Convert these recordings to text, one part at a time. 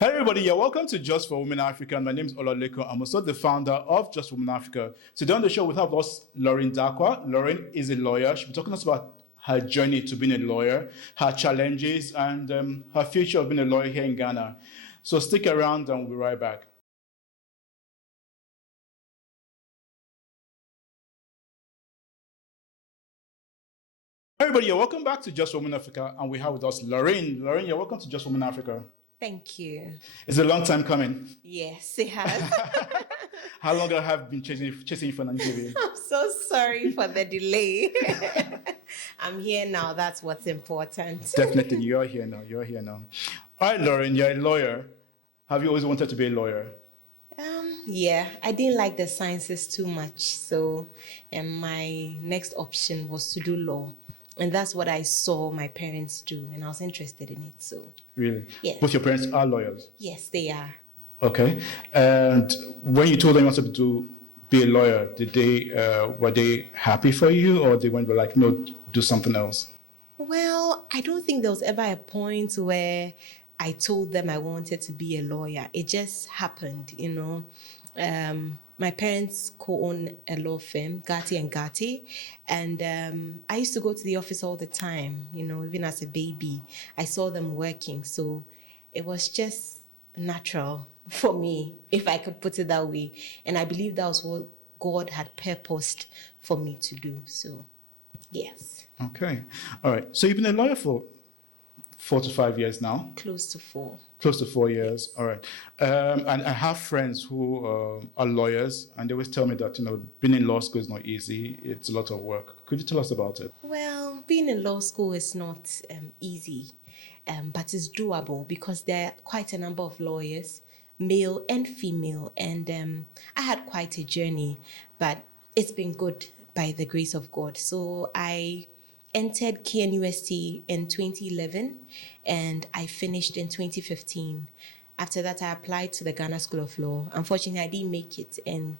Hey everybody, you're welcome to Just for Women Africa. My name is Ololeko. I'm also the founder of Just for Women Africa. Today on the show we have us Lauren Dakwa. Lauren is a lawyer. She'll be talking to us about her journey to being a lawyer, her challenges, and her future of being a lawyer here in Ghana. So stick around and we'll be right back. Everybody, you're welcome back to Just for Women Africa, and we have with us Lauren. Lauren, you're welcome to Just for Women Africa. Thank you. It's a long time coming. Yes, it has. How long have I been chasing you for Nigeria? I'm so sorry for the delay. I'm here now. That's what's important. Definitely, you're here now. You're here now. All right, Lauren, you're a lawyer. Have you always wanted to be a lawyer? Yeah, I didn't like the sciences too much. So my next option was to do law. And that's what I saw my parents do. And I was interested in it. So, Really? yes. Both your parents are lawyers? Yes, they are. Okay. And when you told them you wanted to be a lawyer, were they happy for you, or they went like, no, do something else? Well, I don't think there was ever a point where I told them I wanted to be a lawyer. It just happened, you know. My parents co-own a law firm, Gatti and Gatti, and I used to go to the office all the time, you know, even as a baby. I saw them working, so it was just natural for me, if I could put it that way. And I believe that was what God had purposed for me to do. So, yes. Okay. All right. So you've been a lawyer for 4 to 5 years now? Close to 4. Close to 4 years. All right. And I have friends who are lawyers, and they always tell me that, being in law school is not easy. It's a lot of work. Could you tell us about it? Well, being in law school is not easy, but it's doable because there are quite a number of lawyers, male and female, and I had quite a journey, but it's been good by the grace of God. So I entered KNUST in 2011 and I finished in 2015. After that, I applied to the Ghana School of Law. Unfortunately, I didn't make it, and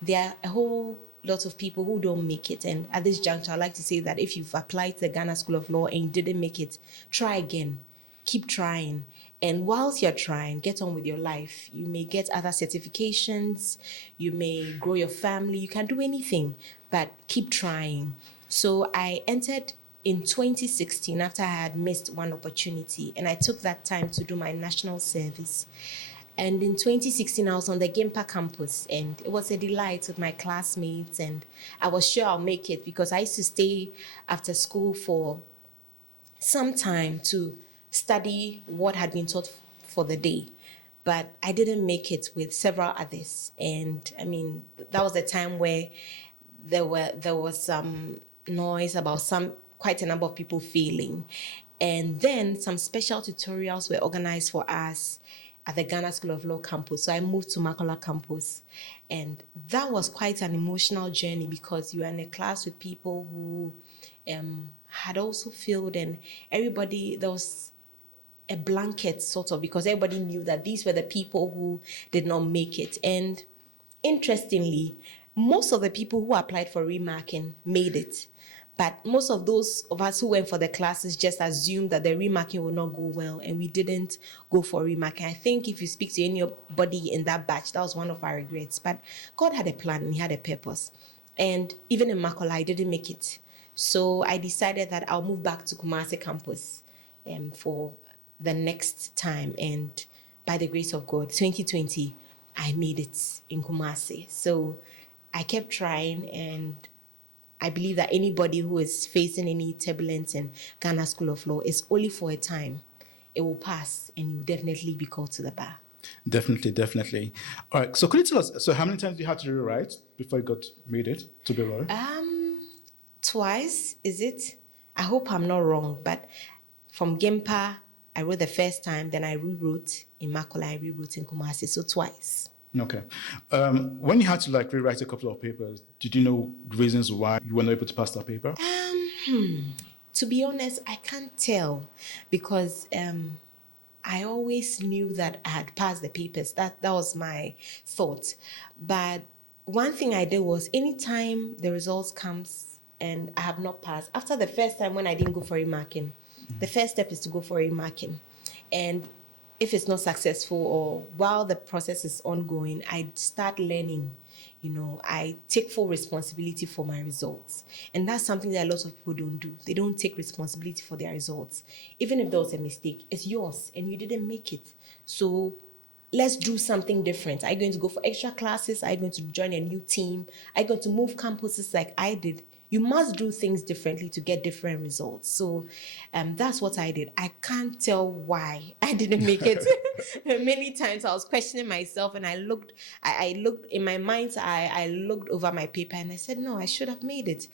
there are a whole lot of people who don't make it. And at this juncture, I'd like to say that if you've applied to the Ghana School of Law and you didn't make it, try again. Keep trying. And whilst you're trying, get on with your life. You may get other certifications. You may grow your family. You can do anything, but keep trying. So I entered in 2016 after I had missed one opportunity, and I took that time to do my national service. And in 2016, I was on the Gimpa campus, and it was a delight with my classmates, and I was sure I'll make it because I used to stay after school for some time to study what had been taught for the day. But I didn't make it with several others. And I mean, that was a time where there was some noise about quite a number of people failing. And then some special tutorials were organized for us at the Ghana School of Law campus. So I moved to Makola campus. And that was quite an emotional journey because you were in a class with people who had also failed, and everybody, there was a blanket sort of, because everybody knew that these were the people who did not make it. And interestingly, most of the people who applied for remarking made it. But most of those of us who went for the classes just assumed that the remarking would not go well, and we didn't go for remarking. I think if you speak to anybody in that batch, that was one of our regrets. But God had a plan and He had a purpose. And even in Makola, I didn't make it. So I decided that I'll move back to Kumasi campus for the next time. And by the grace of God, 2020, I made it in Kumasi. So I kept trying, and I believe that anybody who is facing any turbulence in Ghana School of Law is only for a time. It will pass, and you'll definitely be called to the bar. Definitely, definitely. All right. So could you tell us, so how many times you had to rewrite before you made it to be a lawyer? Twice, is it? I hope I'm not wrong, but from Gimpa, I wrote the first time, then I rewrote in Makola, I rewrote in Kumasi, so twice. Okay. When you had to rewrite a couple of papers, did you know reasons why you were not able to pass that paper? To be honest, I can't tell because I always knew that I had passed the papers. That was my thought. But one thing I did was anytime the results comes and I have not passed, after the first time when I didn't go for remarking, the first step is to go for remarking. And if it's not successful or while the process is ongoing, I start learning. I take full responsibility for my results. And that's something that a lot of people don't do. They don't take responsibility for their results. Even if there was a mistake, it's yours and you didn't make it. So let's do something different. Are you going to go for extra classes? Are you going to join a new team? Are you going to move campuses like I did? You must do things differently to get different results. So that's what I did. I can't tell why I didn't make it. Many times I was questioning myself, and I looked in my mind's eye, I looked over my paper and I said, no, I should have made it.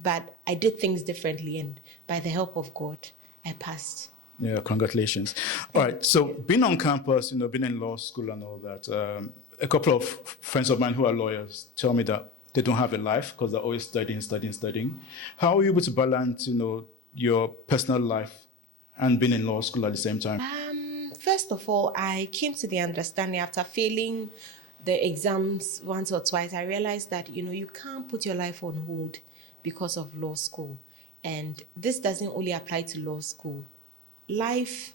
But I did things differently, and by the help of God, I passed. Yeah, congratulations. All right, so being on campus, being in law school and all that, a couple of friends of mine who are lawyers tell me that they don't have a life because they're always studying. How are you able to balance, your personal life and being in law school at the same time? First of all, I came to the understanding after failing the exams once or twice. I realized that, you can't put your life on hold because of law school. And this doesn't only apply to law school. Life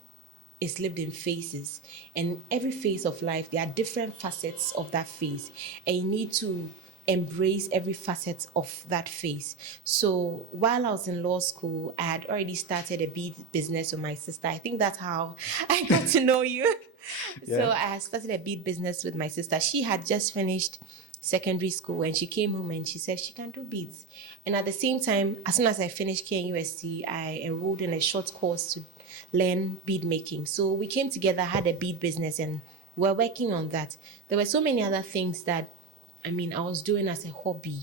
is lived in phases, and every phase of life, there are different facets of that phase, and you need to embrace every facet of that phase. So while I was in law school, I had already started a bead business with my sister. I think that's how I got to know you. Yeah. So I had started a bead business with my sister. She had just finished secondary school, and she came home and she said she can do beads. And at the same time, as soon as I finished KNUST, I enrolled in a short course to learn bead making. So we came together, had a bead business, and we're working on that. There were so many other things that I was doing as a hobby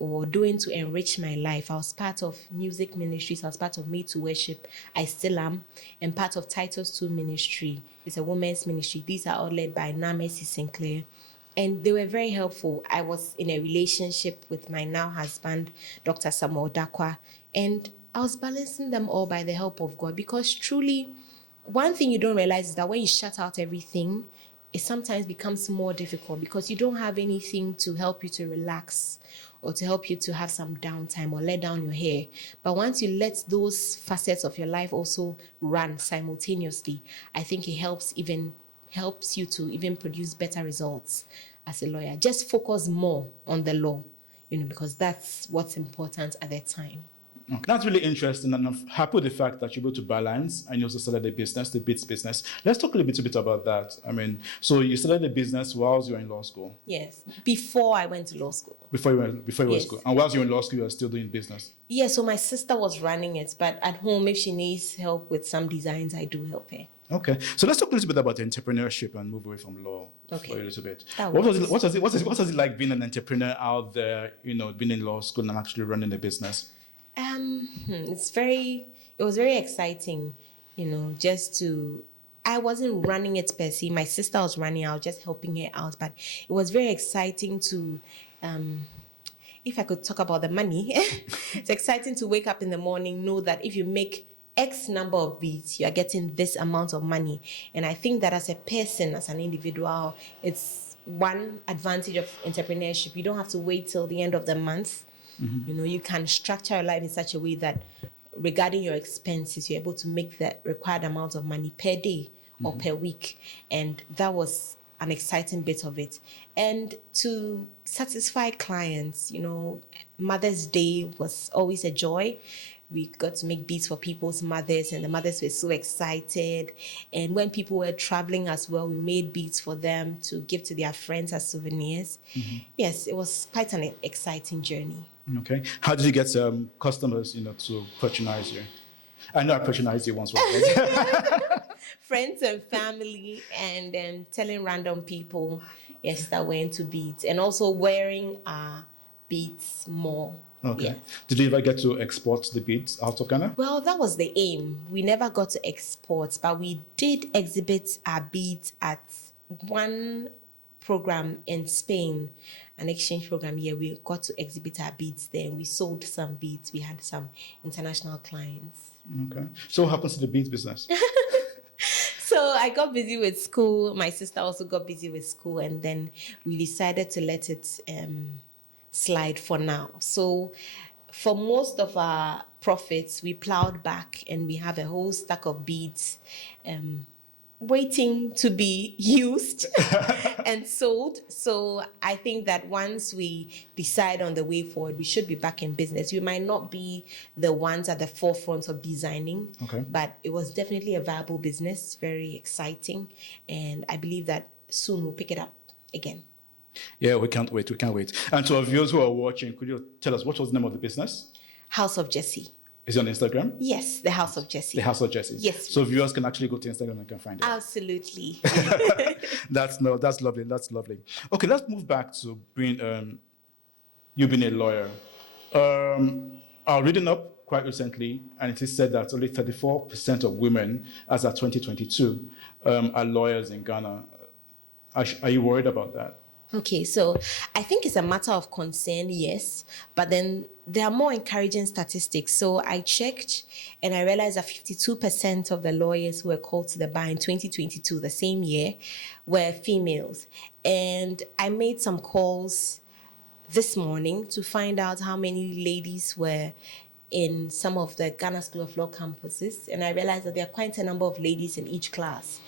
or doing to enrich my life. I was part of music ministries. I was part of Made to Worship. I still am. And part of Titus II Ministry. It's a women's ministry. These are all led by Namesi Sinclair. And they were very helpful. I was in a relationship with my now husband, Dr. Samuel Dakwa. And I was balancing them all by the help of God, because truly, one thing you don't realize is that when you shut out everything, it sometimes becomes more difficult because you don't have anything to help you to relax or to help you to have some downtime or let down your hair. But once you let those facets of your life also run simultaneously, I think it helps you to even produce better results as a lawyer. Just focus more on the law, because that's what's important at that time. Okay. That's really interesting, and I'm happy with the fact that you're able to balance and you also started the beats business. Let's talk a little bit about that. So you started the business whilst you were in law school? Yes, before I went to law school. Before you were in Yes. school. And whilst you were in law school, you were still doing business? Yeah, so my sister was running it, but at home, if she needs help with some designs, I do help her. Okay, so let's talk a little bit about entrepreneurship and move away from law for a little bit. What was it like being an entrepreneur out there, being in law school and actually running a business? It was very exciting, I wasn't running it per se. My sister was running, I was just helping her out, but it was very exciting to, if I could talk about the money, it's exciting to wake up in the morning, know that if you make X number of beads, you are getting this amount of money. And I think that as a person, as an individual, it's one advantage of entrepreneurship. You don't have to wait till the end of the month. Mm-hmm. You can structure your life in such a way that regarding your expenses, you're able to make the required amount of money per day or per week. And that was an exciting bit of it. And to satisfy clients, Mother's Day was always a joy. We got to make beads for people's mothers, and the mothers were so excited. And when people were traveling as well, we made beads for them to give to their friends as souvenirs. Mm-hmm. Yes, it was quite an exciting journey. Okay. How did you get customers, to patronize you? I know I patronized you once. Friends and family, and telling random people, yes, that we're into beads, and also wearing our beads more. Okay. Yes. Did you ever get to export the beads out of Ghana? Well, that was the aim. We never got to export, but we did exhibit our beads at one program in Spain, an exchange program here. We got to exhibit our beads there. We sold some beads. We had some international clients. Okay. So what happens to the beads business? So I got busy with school. My sister also got busy with school, and then we decided to let it slide for now. So for most of our profits, we plowed back, and we have a whole stack of beads waiting to be used and sold. So I think that once we decide on the way forward, we should be back in business. We might not be the ones at the forefront of designing, Okay. but it was definitely a viable business, very exciting. And I believe that soon we'll pick it up again. Yeah, we can't wait. We can't wait. And to our viewers who are watching, could you tell us what was the name of the business? House of Jesse. Is it on Instagram? Yes, the House of Jesse. The House of Jesse. Yes. So viewers can actually go to Instagram and can find it. Absolutely. That's lovely. That's lovely. Okay, let's move back to being you being a lawyer. I was reading up quite recently, and it is said that only 34% of women, as of 2022, are lawyers in Ghana. Are you worried about that? Okay, so I think it's a matter of concern, yes, but then there are more encouraging statistics. So I checked and I realized that 52% of the lawyers who were called to the bar in 2022, the same year, were females. And I made some calls this morning to find out how many ladies were in some of the Ghana School of Law campuses, and I realized that there are quite a number of ladies in each class.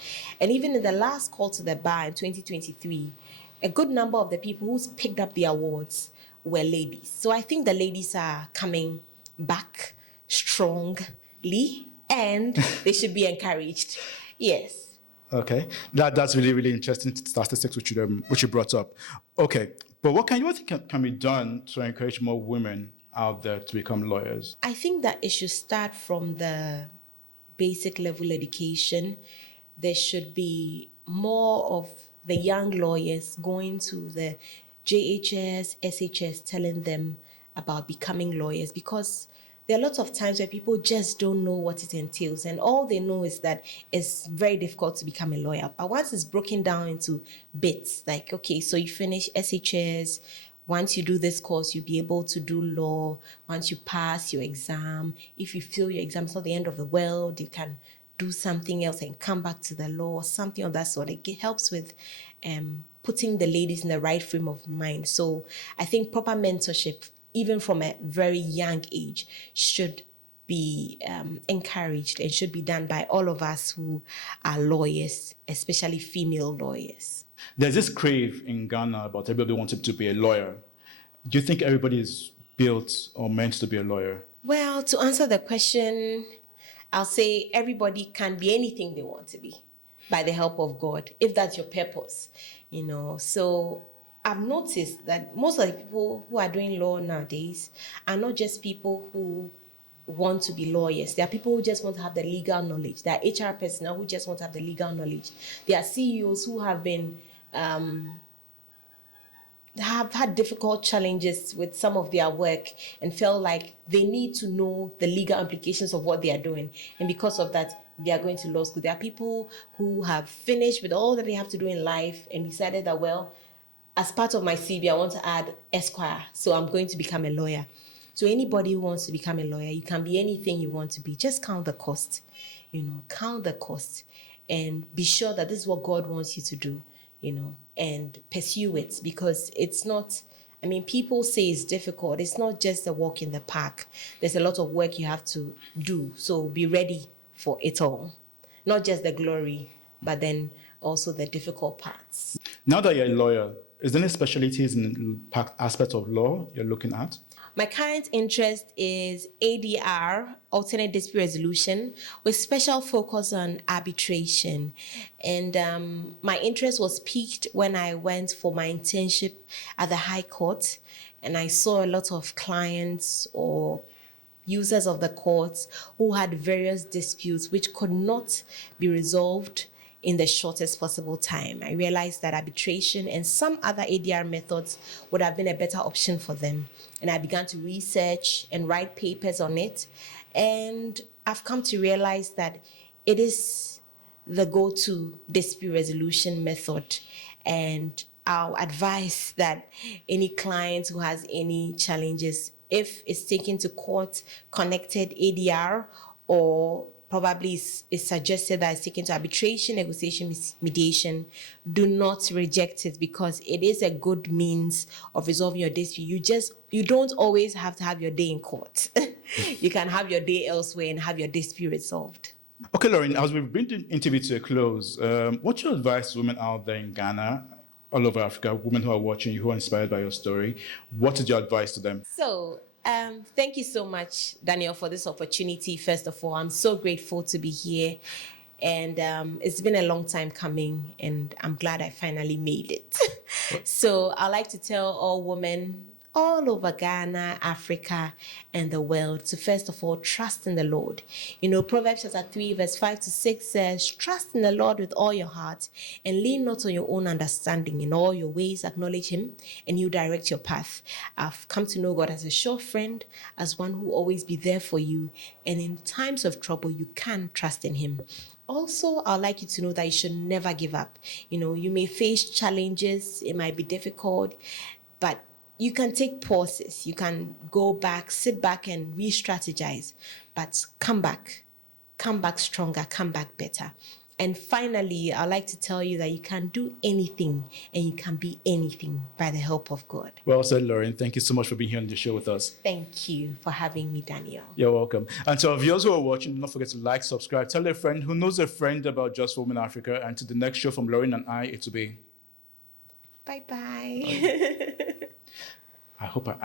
And even in the last call to the bar in 2023, a good number of the people who picked up the awards were ladies. So I think the ladies are coming back strongly, and they should be encouraged. Yes. Okay, that's really, really interesting statistics which you brought up. Okay, but what you think can be done to encourage more women out there to become lawyers? I think that it should start from the basic level education. There should be more of the young lawyers going to the JHS, SHS, telling them about becoming lawyers, because there are lots of times where people just don't know what it entails, and all they know is that it's very difficult to become a lawyer. But once it's broken down into bits, like, okay, so you finish SHS, once you do this course, you'll be able to do law. Once you pass your exam, if you fail your exam, it's not the end of the world. You can do something else and come back to the law, something of that sort. It helps with putting the ladies in the right frame of mind. So I think proper mentorship, even from a very young age, should be encouraged and should be done by all of us who are lawyers, especially female lawyers. There's this crave in Ghana about everybody wanting to be a lawyer. Do you think everybody is built or meant to be a lawyer? Well, to answer the question, I'll say everybody can be anything they want to be by the help of God, if that's your purpose, you know. So I've noticed that most of the people who are doing law nowadays are not just people who want to be lawyers. There are people who just want to have the legal knowledge. There are HR personnel who just want to have the legal knowledge. There are CEOs who have been have had difficult challenges with some of their work and felt like they need to know the legal implications of what they are doing. And because of that, they are going to law school. There are people who have finished with all that they have to do in life and decided that, well, as part of my CV, I want to add Esquire, so I'm going to become a lawyer. So anybody who wants to become a lawyer, you can be anything you want to be. Just count the cost, count the cost and be sure that this is what God wants you to do, and pursue it, because it's not, people say it's difficult. It's not just a walk in the park. There's a lot of work you have to do. So be ready for it all. Not just the glory, but then also the difficult parts. Now that you're a lawyer, is there any specialties in aspects of law you're looking at? My current interest is ADR, alternate dispute resolution, with special focus on arbitration. And my interest was piqued when I went for my internship at the High Court, and I saw a lot of clients or users of the courts who had various disputes which could not be resolved in the shortest possible time. I realized that arbitration and some other ADR methods would have been a better option for them. And I began to research and write papers on it. And I've come to realize that it is the go-to dispute resolution method. And I'll advise that any client who has any challenges, if it's taken to court, connected ADR, or probably is suggested that it's taken to arbitration, negotiation, mediation, do not reject it, because it is a good means of resolving your dispute. You don't always have to have your day in court. You can have your day elsewhere and have your dispute resolved. Okay, Lauren, as we bring the interview to a close, what's your advice to women out there in Ghana, all over Africa, women who are watching you, who are inspired by your story? What is your advice to them? So, thank you so much, Daniel, for this opportunity. First of all, I'm so grateful to be here. And it's been a long time coming, and I'm glad I finally made it. So, I like to tell all women all over Ghana, Africa, and the world to first of all trust in the Lord. You know, Proverbs chapter 3, verse 5 to 6 says, "Trust in the Lord with all your heart and lean not on your own understanding. In all your ways, acknowledge Him, and you direct your path." I've come to know God as a sure friend, as one who will always be there for you. And in times of trouble, you can trust in Him. Also, I'd like you to know that you should never give up. You know, you may face challenges, it might be difficult, but you can take pauses. You can go back, sit back and re-strategize, but come back stronger, come back better. And finally, I'd like to tell you that you can do anything and you can be anything by the help of God. Well said, Lauren. Thank you so much for being here on the show with us. Thank you for having me, Daniel. You're welcome. And to our viewers who are watching, do not forget to like, subscribe, tell a friend who knows a friend about Just for Women Africa. And to the next show from Lauren and I, it will be... Bye-bye. I hope I